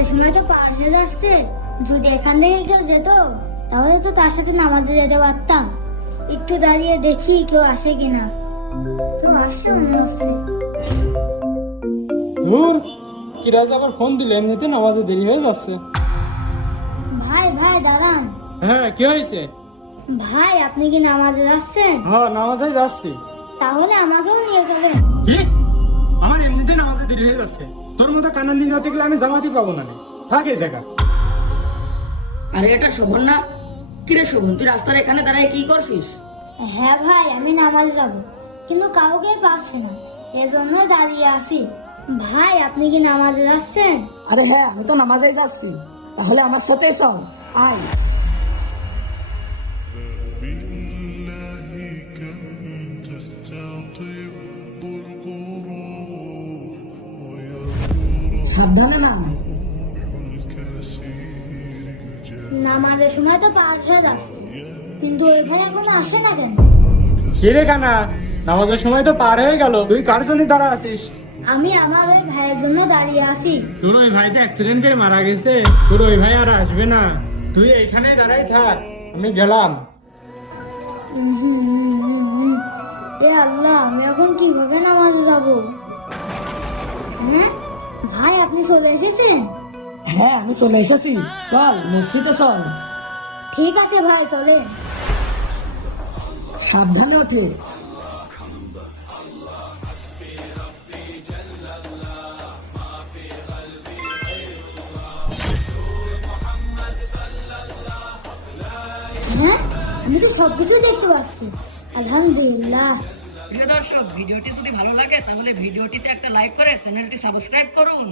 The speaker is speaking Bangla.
নামাজের সময় তো পার হয়ে যাচ্ছে, যদি এখান থেকে কেউ যেত তাহলে তো তার সাথে নামাজে যেতে পারতাম। একটু দাঁড়িয়ে দেখি কেউ আসে কিনা। কেউ আসে মনে হচ্ছে। ধুর, কিরাজ আবার ফোন দিলে, এমনিতে নামাজে দেরি হয়ে যাচ্ছে। ভাই ভাই দাঁড়ান। হ্যাঁ, কি হয়েছে? ভাই আপনি কি নামাজে যাচ্ছেন? হ্যাঁ, নামাজে যাচ্ছি। তাহলে আমাকেও নিয়ে চলেন। কি? আমার এমনিতে নামাজে দেরি হয়ে যাচ্ছে, তোর মতো কানাল নিয়ে যেতে গেলে আমি জামাতি পাবো না। থাক এই জায়গা। আরে এটা শোভন না? কিরে শোভন, তুই রাস্তার এখানে দাঁড়ায় কি করছিস? হ্যাঁ ভাই, আমি নামাজে যাব, কিন্তু কাউকে পাচ্ছি না, এজন্য দাঁড়িয়ে আছি। ভাই আপনি কি নামাজে যাচ্ছেন? আরে হ্যাঁ, আমি তো নামাজেই যাচ্ছি। তাহলে আমার সাথে চল, আয়। সাবধানে না। নামাজের সময় তো পার হয়ে যাচ্ছে, কিন্তু ওই ভাই এখনো আসে না কেন? কি রে কানা, নামাজের সময় তো পার হয়ে গেল, তুই কার জন্য দাঁড়া আছিস? আমি আমার ওই ভাইয়ের জন্য দাঁড়িয়ে আছি। তোর ওই ভাই তো অ্যাক্সিডেন্ট করে মারা গেছে, তোর ওই ভাই আর আসবে না। তুই এইখানেই দাঁড়াই থাক, আমি গেলাম। এ আল্লাহ, আমি এখন কিভাবে নামাজে যাব? হ্যাঁ ভাই, আপনি চলে এসেছেন? হ্যাঁ, আমি চলে এসেছি। চল মসজিদে চল। ঠিক আছে ভাই, চলে। সাবধানে ওঠে। হ্যাঁ, আমি তো সবকিছু দেখতে পাচ্ছি, আলহামদুলিল্লাহ। প্রিয় দর্শক, ভিডিওটি যদি ভালো লাগে তাহলে ভিডিওটিতে একটা লাইক করে চ্যানেলটি সাবস্ক্রাইব করুন।